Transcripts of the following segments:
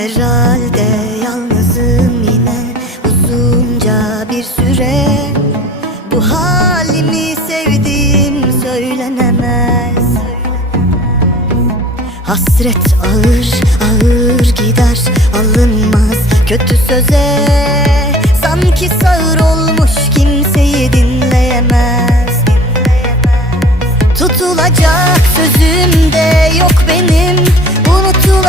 Herhalde yalnızım yine uzunca bir süre. Bu halimi sevdiğim söylenemez. Hasret ağır ağır gider alınmaz kötü söze. Sanki sağır olmuş kimseyi dinleyemez. Tutulacak sözüm de yok benim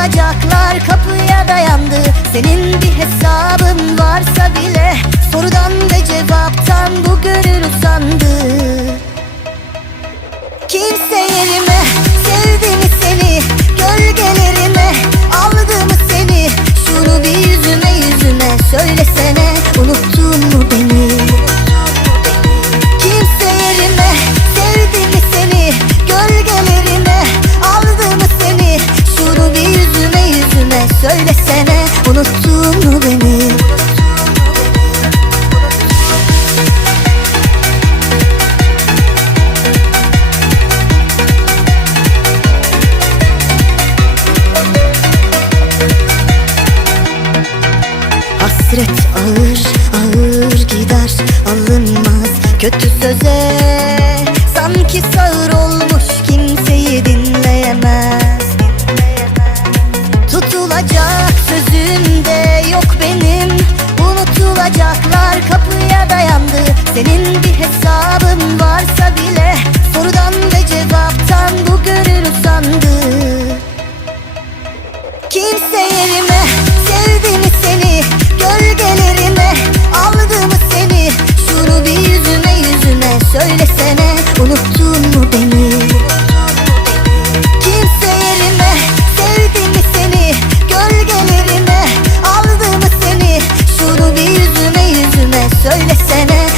Unutulacaklar kapıya dayandı. Senin bir hesabın varsa bile Sorudan ve cevaptan bu gönül usandı. Kimse yerime sevdi mi seni? Gölgelerime aldı mı seni? Şunu bir yüzüme yüzüme söylesene Hasret ağır ağır gider alınmaz. Kötü söze Sanki sağır olmuş kimseyi dinleyemez. Tutulacak sözüm de yok benim. Unutulacaklar kapıya dayandı. Senin bir hesabın varsa bile Sorudan ve cevaptan bu gönül usandı. Kimse yerime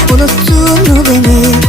ものすごく伸び